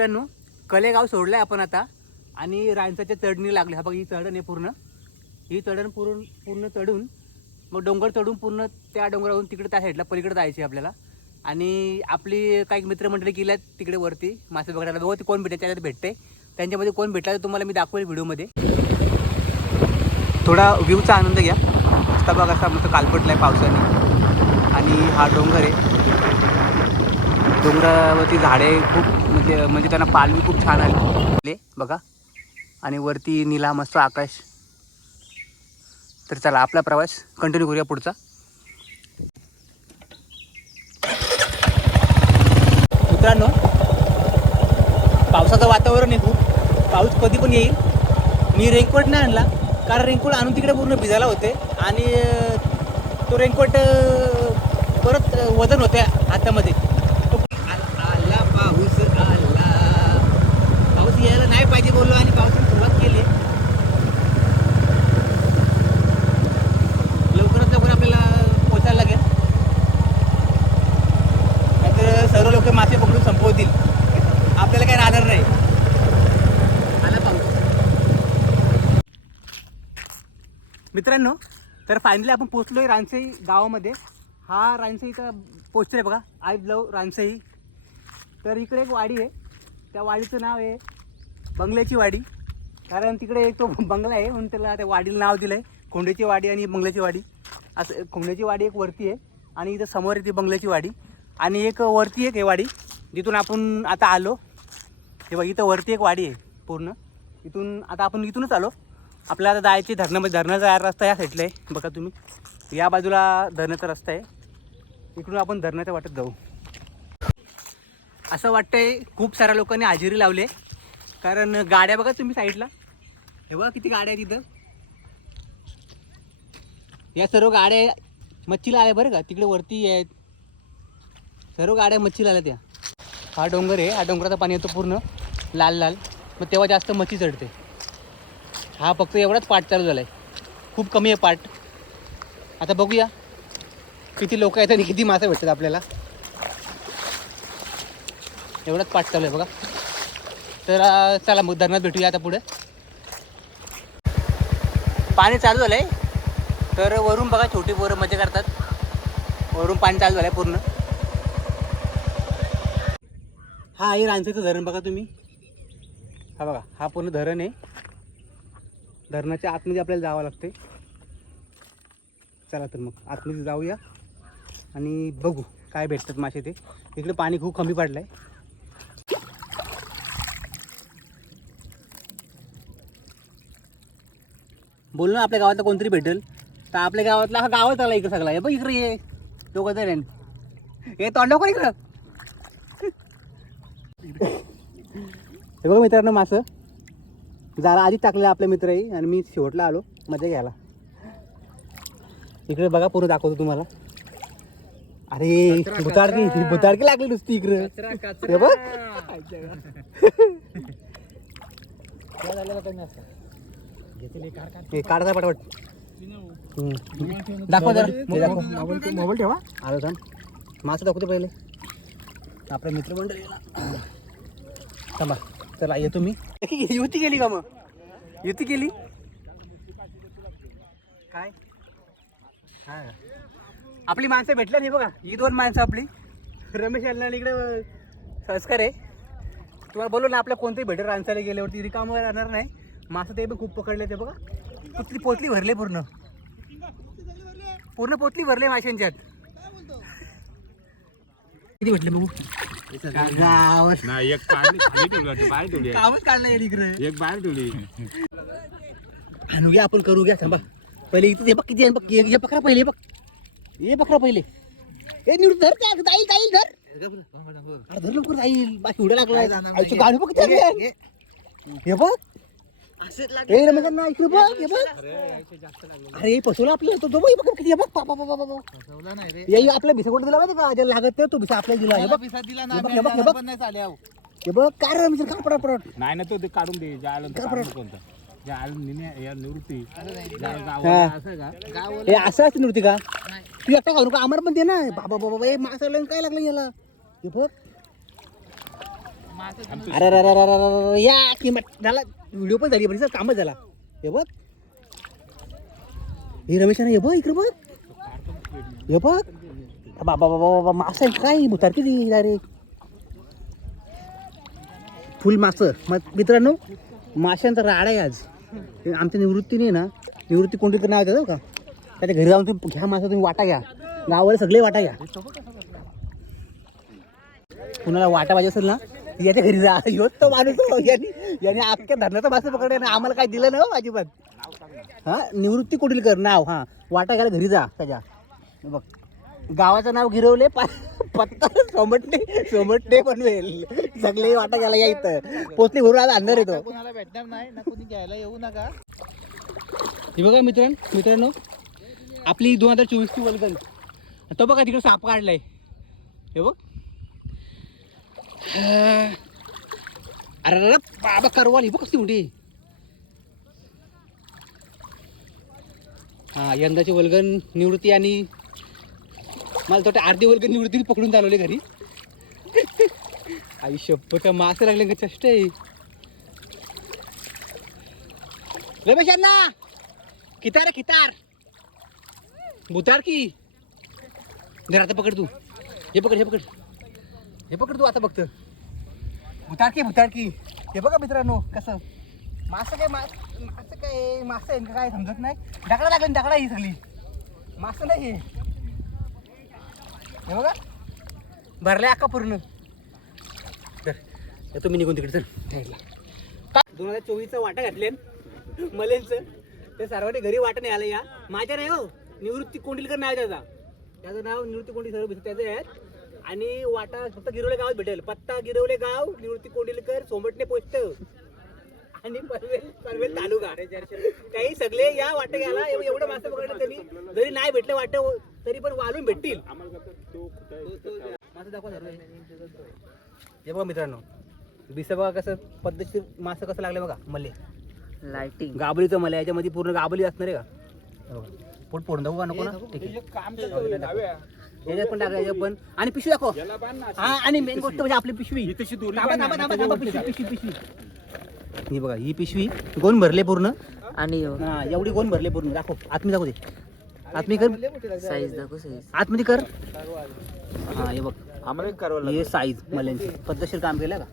मित्रांनो कलेगाव सोडलं आहे आपण आता. आणि रांचाच्या चढणी लागली. हा बघ ही चढण आहे पूर्ण. ही चढण पूर्ण पूर्ण चढून मग डोंगर चढून पूर्ण त्या डोंगरावरून तिकडे त्या साईडला पलीकडे जायची आपल्याला. आणि आपली काही मित्रमंडळी गेली आहेत तिकडे वरती मासे बघायला बघू ते कोण भेटते त्याच्यात भेटते त्यांच्यामध्ये कोण भेटला तर तुम्हाला मी दाखवेल व्हिडिओमध्ये. थोडा व्ह्यूचा आनंद घ्या. रस्ता बघा असा मस्त कालपटला आहे पावसाने. आणि हा डोंगर आहे. डोंगरावरती झाडे खूप म्हणजे म्हणजे त्यांना पालवी खूप छान आले. बघा. आणि वरती निला मस्त आकाश. तर चला आपला प्रवास कंटिन्यू करूया पुढचा. मित्रांनो पावसाचं वातावरण आहे खूप. पाऊस कधी पण येईल. मी रेनकोट नाही आणला कारण रेनकोट आणून तिकडे पूर्ण भिजायला होते. आणि तो रेनकोट परत वजन होते हातामध्ये तो आला पाऊस आला पाऊस यायला नाही पाहिजे बोललो आणि पावसाने सुरुवात केली लवकरात लवकर आपल्याला पोचायला लागेल नाहीतर सर्व लोक मासे पकडून संपवतील आपल्याला काही राहणार नाही आला पाऊस मित्रांनो तर फायनली आपण पोचलोय रानसई गावामध्ये. हा रानसईचा पोस्टर आहे बघा. I love Ransai. तर इकडे एक वाडी आहे. त्या वाडीचं नाव आहे बंगल्याची वाडी. कारण तिकडे एक तो बंगला आहे म्हणून त्याला त्या वाडीला नाव दिलं आहे खोंड्याची वाडी आणि बंगल्याची वाडी. असं खोंड्याची वाडी एक वरती आहे आणि इथं समोर येते बंगल्याची वाडी. आणि एक वरती एक आहे वाडी. जिथून आपण आता आलो. हे बघ इथं वरती एक वाडी आहे पूर्ण. इथून आता आपण इथूनच आलो. आपल्याला आता धरणं धरणामध्ये धरणाचा रस्ता या साईडला आहे. बघा तुम्ही. या बाजूला धरणाचा रस्ता आहे. इकडून आपण धरणाच्या वाटत जाऊ. असं वाटतंय खूप साऱ्या लोकांनी हजेरी लावले कारण गाड्या बघा तुम्ही साईडला हे बघा किती गाड्या आहेत तिथं या सर्व गाड्या मच्छीला आल्या बरं का. तिकडे वरती आहेत. सर्व गाड्या मच्छीला आल्या त्या. हा डोंगर आहे. हा डोंगराचं पाणी येतो पूर्ण. लाल लाल मग तेव्हा जास्त मच्छी चढते. हा फक्त एवढाच पाठ चालू झाला आहे खूप कमी आहे पाठ. आता बघूया किती लोक आहेत आणि किती मासे भेटतात आपल्याला. एवढाच पाठ चालू आहे बघा. तर चला मग धरणात भेटूया आता पुढे. पाणी चालू झालं आहे तर वरून बघा छोटी पोरं मजा करतात. वरून पाणी चालू झालं आहे पूर्ण. हा आहे रानसेचं धरण बघा तुम्ही. हा बघा हा पूर्ण धरण आहे. धरणाच्या आतमध्ये आपल्याला जावं लागते चला तर मग आतमध्ये जाऊया आणि बघू काय भेटतात मासे ते. इकडे पाणी खूप कमी पडलं आहे बोल ना आपल्या गावातला कोणतरी भेटेल. तर आपल्या गावातला हा गावात आला इकडे सगळा. हे बघ इकडे ये. दोघं जण हे तोंड कोण इकडं. हे बघ मित्रांनो मासं. जरा आधीच टाकलेलं आपले मित्रही आणि मी शेवटला आलो. मजा घ्यायला. इकडे बघा पूर्ण दाखवतो तुम्हाला. अरे बुताडकी बुताडकी लागली नुसती इकडे. हे बघ. हे काढता पटापट. दाखव जरा. दाखव. मोबाईल ठेवा. आलो थांब. मासं दाखवतो पहिले. आपल्या मित्रमंडळीला थांबा. चला येतो मी. युती केली का मग? युती केली? काय? हा. आपली माणसं भेटल्या नाही बघा. ही दोन माणसं आपली. रमेश यांना इकडे संस्कार आहे. तुम्हाला बोलू ना आपल्या कोणतंही भेटर रांचायला गेल्यावरती रिकाम वगैरे राहणार नाही. मासं ते पण खूप पकडले ते बघा. कुठली पोतली भरले पूर्ण. पूर्ण पोतली भरले माशांच्यात. किती भेटले बघू? गावावर नाही एक पाणी खाली ठेवली वाटतं, बाहेर ठेवली आहे. कामच काढलं या इकडे. एक बाहेर ठेवली. आणू घ्या आपण करू घ्या थांबा. पहिले इथं हे बघ किती आहे बघ हे हे पकडा पहिले हे बघ. हे पकडा पहिले. हे निवड धर त्या जाईल जाईल धर. अरे धर लवकर जाईल. बाकी उड्या लागलाय आईची गाडी बघ किती लागली आहे. हे बघ. हे रमेश अण्णा, इकडे बघ हे बघ. अरे हे फसवलं आपलं तो जो बघ हे बघ किती हे बघ पा, पा, पा, पा, पा. हे आपल्या भिसा कोण दिला माहिती का? ज्याला लागत नाही तो भिसा आपल्याला दिला. हे बघ. हे बघ हे बघ हे बघ. हे बघ काय रे रमेश का पडा पडा नाही ना तो ते काढून दे का? कोणता. निने- या निवृत्ती. हा. असं का? हे असं असते नव्हती का? तू एकटा खाऊ आम्हाला पण दे ना. बाबा बाबा ए मासा लागला काय लागलं याला? हे बघ. अरे अरे अरे अरे अरे या किंमत झाला. व्हिडिओ पण झाली पण सर कामच झाला. हे बघ. हे रमेश हे बघ इकडे बघ. हे बघ. बाबा बाबा बाबा मासा काय भुतार किती डायरेक्ट फुल मासं. मग मित्रांनो माशांचा राडा आहे आज. आमच्या निवृत्तीने ना निवृत्ती कोणती तर नाव येतं का? त्याच्या घरी जाऊन तुम्ही घ्या मासा तुम्ही वाटा घ्या. गावाला सगळे वाटा घ्या. कुणाला वाटा पाहिजे असेल ना याच्या घरी जा. ह्योच तो माणूस हो. यांनी यांनी अख्ख्या मासे पकडले आणि आम्हाला काय दिलं ना हो, अजिबात. हा? निवृत्ती कुटीलकर नाव हा. वाटा घ्यायला घरी जा त्याच्या हे बघ गावाचं नाव गिरवले पा- पत्ता सोमटणे सोमटणे पनवेल सगळे वाटा घ्यायला या इथं. पोचली भरून आज अंधार येतो. कोणाला भेटणार नाही ना कोणी घ्यायला येऊ नका. हे बघा मित्रां मित्रांनो आपली दोन हजार चोवीसची वल्गन तो बघा तिकडे साप काढलाय. हे बघ. अरे अरे बाबा करवाल ही बघ कसली हा यंदाची वल्गन निवृत्ती आणि मला थोडं अर्धी वल्गन निवृत्ती पकडून चालवले घरी. आई शप्पथ मासे लागले का चष्ट? आहे रमेश अण्णा कितार आहे, कितार. भुतार की? घरात आता पकड तू. हे पकड हे पकड. हे पकड तू आता बघतं भुतार की भुतार की हे बघा मित्रांनो कसं? मासं काय मा मासं काय मासं आहे काय समजत नाही. डाकडा लागेल डाकडा ही सगळी मासं नाही हे. बघा. भरले अक्का पूर्ण. तर मी निघून तिकडे चल. साईडला. दोन हजार चोवीसचा वाटा घातले मलेंचं. ते सर्वांनी घरी वाटा नाही आलं या. माझ्या नाही हो. निवृत्ती कोंडिलकर नाव आहे त्याचा त्याचं नाव निवृत्ती कोंडी सर्व त्याचं आहे. आणि वाटा फक्त गिरवले गावात भेटेल. पत्ता गिरवले गाव निवृत्ती कोंडिलकर सोमटणे पोस्ट. आणि पनवेल पनवेल तालुका. काही सगळे या वाटे घ्यायला एव- एवढं मासे पकडलं त्यांनी जरी नाही भेटले वाटे तरी पण वालून भेटतील. मासे दाखवा सर्व. हे बघा मित्रांनो बिस बघा कसं पद्धतशीर मासं कसं लागलं बघा मले. लाइटिंग गाबलीचं मला याच्यामध्ये पूर्ण गाबली असणार आहे का? हो. पोट पोडून दाखवू का नको ना? ठीक आहे. काम याच्यात पण टाका याच्यात पण. आणि पिशवी दाखव. हा आणि मेन गोष्ट म्हणजे आपली पिशवी. ही तशी दोरी थांबा, बांध थांबा, ना, थांबा, त्याच्या थांबा, वरती पिशवी. पिशवी पिशवी. ही बघा ही पिशवी गोन भरले पूर्ण. आणि हा. एवढी गोन भरले पूर्ण. दाखव. आतमध्ये दाखव दे आतमध्ये कर. साईज दाखव साईज आतमध्ये कर. हा हे बघ. आम्हाला करावं हे साईज मल्यांची. पद्धतशीर काम केलं का?